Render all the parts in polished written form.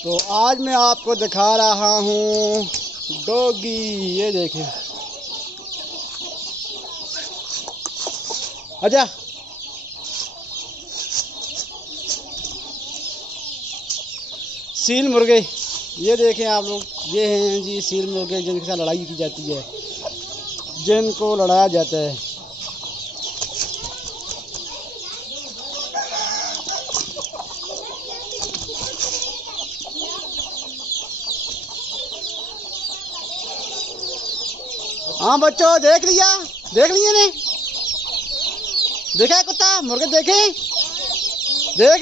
तो आज मैं आपको दिखा रहा हूँ डॉगी। ये देखें, आजा। सील मुर्गे, ये देखें आप लोग, ये हैं जी सील मुर्गे जिनके साथ लड़ाई की जाती है, जिनको लड़ाया जाता है। हाँ बच्चों, देख लिए ने, देखा है कुत्ता मुर्गे, देख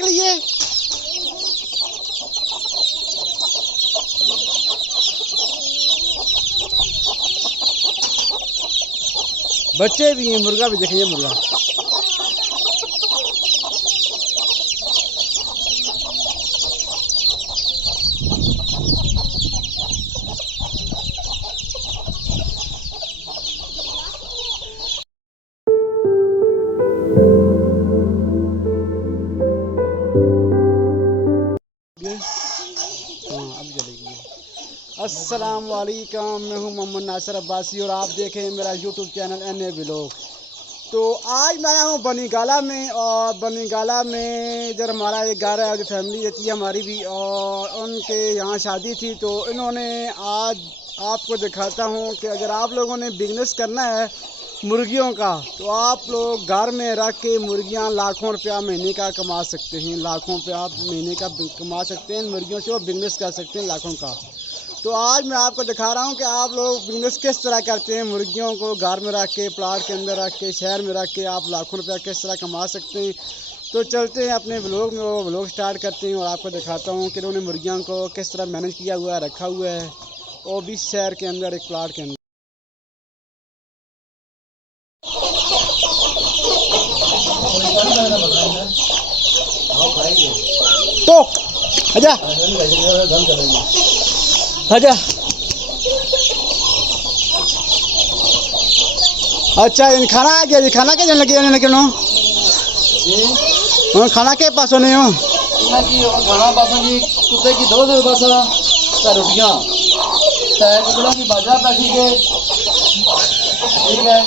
लिए। बच्चे भी हैं, मुर्गा भी देखिए, मुर्गा। अस्सलाम वालेकुम, मैं हूं मोहम्मद नासिर अब्बासी और आप देखें मेरा यूट्यूब चैनल NA व्लॉग। तो आज मैं आया हूँ बनीगाला में, और बनीगाला में इधर हमारा एक घर है, जो फैमिली रहती है हमारी भी, और उनके यहाँ शादी थी। तो इन्होंने आज आपको दिखाता हूँ कि अगर आप लोगों ने बिजनेस करना है मुर्गियों का, तो आप लोग घर में रख के मुर्गियाँ लाखों रुपया महीने का कमा सकते हैं। लाखों रुपया आप महीने का कमा सकते हैं मुर्गियों से, और बिजनेस कर सकते हैं लाखों का। तो आज मैं आपको दिखा रहा हूँ कि आप लोग बिजनेस किस तरह करते हैं, मुर्गियों को घर में रख के, प्लाट के अंदर रख के, शहर में रख के आप लाखों रुपया किस तरह कमा सकते हैं। तो चलते हैं अपने व्लॉग में, वो व्लॉग स्टार्ट करते हैं और आपको दिखाता हूँ कि उन्होंने मुर्गियों को किस तरह मैनेज किया हुआ है, रखा हुआ है, और भी शहर के अंदर एक प्लाट के अंदर। तो आजा आजा। अच्छा, खाना आ गया जी, खाना क्या लगे खाना के पास नहीं हो खाना पास जी, कुत्ते की दो बस रोटियाँ कुकड़ा की बाजा बैठी के, ठीक है।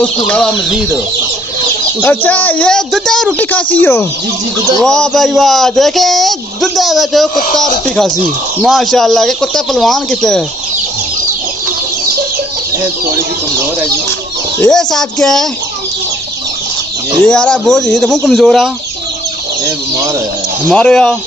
उसको अलावा मजीद। अच्छा, ये दूध है रोटी खासी हो? जी जी, वाह भाई वाह, देखे दूध है तो कुत्ता रोटी खासी, माशाल्लाह के कुत्ता पहलवान कितने है। थोड़ी सी कमजोर है जी। ये साथ क्या है? ये यार बहुत, ये तो कमजोर है, ये बीमार है हमारे यहाँ।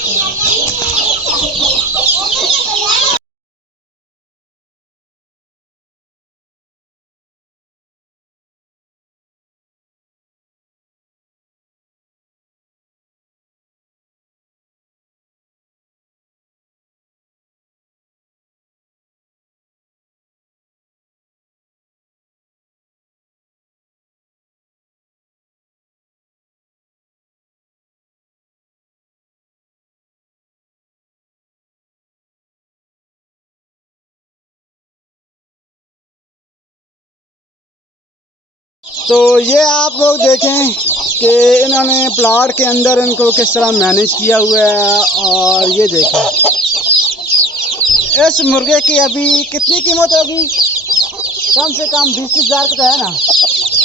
तो ये आप लोग देखें कि इन्होंने प्लाट के अंदर इनको किस तरह मैनेज किया हुआ है। और ये देखें, इस मुर्गे की अभी कितनी कीमत होगी? कम से कम 20-30 हज़ार का तो है ना।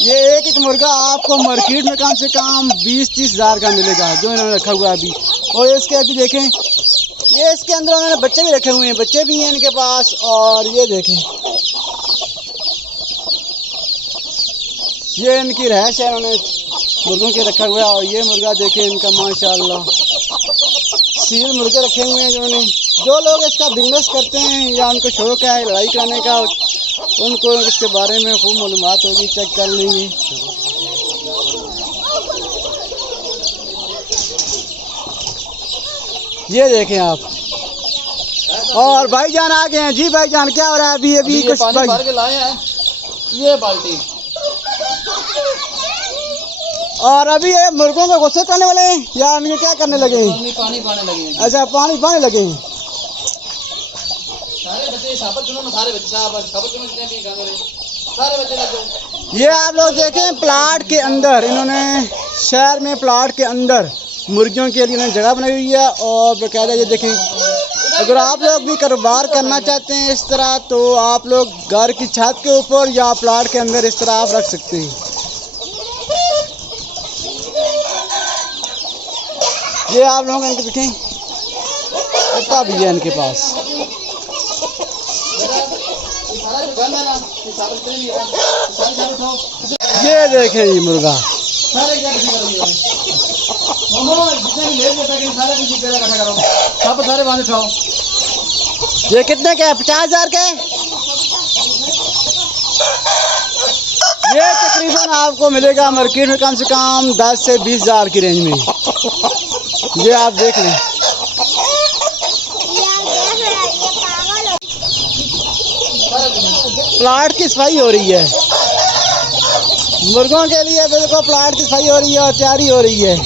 ये एक मुर्गा आपको मार्केट में कम से कम 20-30 हज़ार का मिलेगा, जो इन्होंने रखा हुआ है अभी। और इसके अभी देखें, ये इसके अंदर उन्होंने बच्चे भी रखे हुए हैं, बच्चे भी हैं इनके पास। और ये देखें, ये इनकी रहश है, इन्होंने मुर्गों के रखा हुआ है। और ये मुर्गा देखें इनका, माशाल्लाह सील मुर्गे रखे हुए हैं। जो लोग इसका बिजनेस करते हैं या उनको शौक है लड़ाई कराने का, उनको इसके बारे में खूब मालूमात होगी, चेक कर लेंगे। ये देखें आप। और भाईजान आ गए हैं जी। भाईजान क्या हो रहा है अभी? कुछ पानी भर के लाए हैं, ये बाल्टी। और अभी ये मुर्गों को गुस्से करने वाले हैं या इनके क्या करने लगे हैं? पानी पाने लगे हैं। अच्छा, पानी पाने लगे हैं। सारे बच्चे सारे बच्चे लगे। ये आप लोग देखें, प्लाट के अंदर इन्होंने, शहर में प्लाट के अंदर मुर्गियों के लिए उन्होंने जगह बनाई हुई है। और बकायदा ये देखें, अगर आप लोग भी कारोबार करना चाहते हैं इस तरह, तो आप लोग घर की छत के ऊपर या प्लाट के अंदर इस तरह आप रख सकते हैं। ये आप लोगों इनके देखें, कुत्ता भी है इनके पास। ये देखें ये मुर्गा, सब सारे बांध उठाओ। ये कितने के है? 50,000 के। ये तकरीबन आपको मिलेगा मार्केट में कम से कम 10 से 20,000 की रेंज में। ये आप देख लें। प्लाट की सफाई हो रही है मुर्गों के लिए, बिल्कुल प्लाट की सफाई हो रही है और तैयारी हो रही है।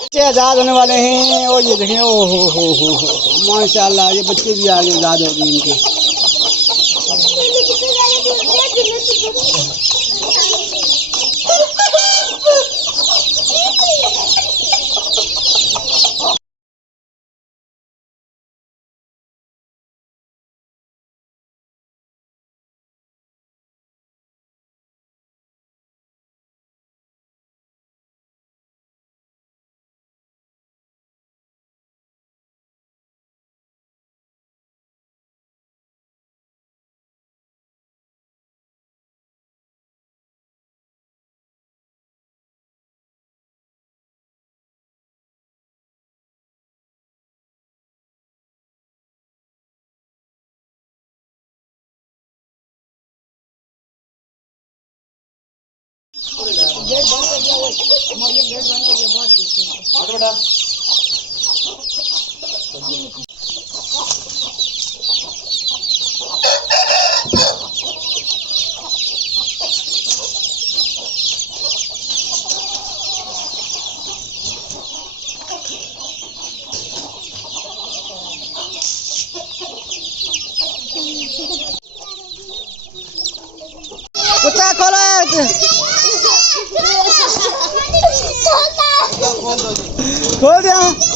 बच्चे आज़ाद होने वाले हैं। और ये देखें, ओ हो माशाल्लाह, ये बच्चे भी आगे आज़ाद हो गए इनके। गेट बंद कर दिया, वो हमारे गेट बंद कर दिया, बहुत देखो बेटा कुत्ता खोलो, खोल दिया।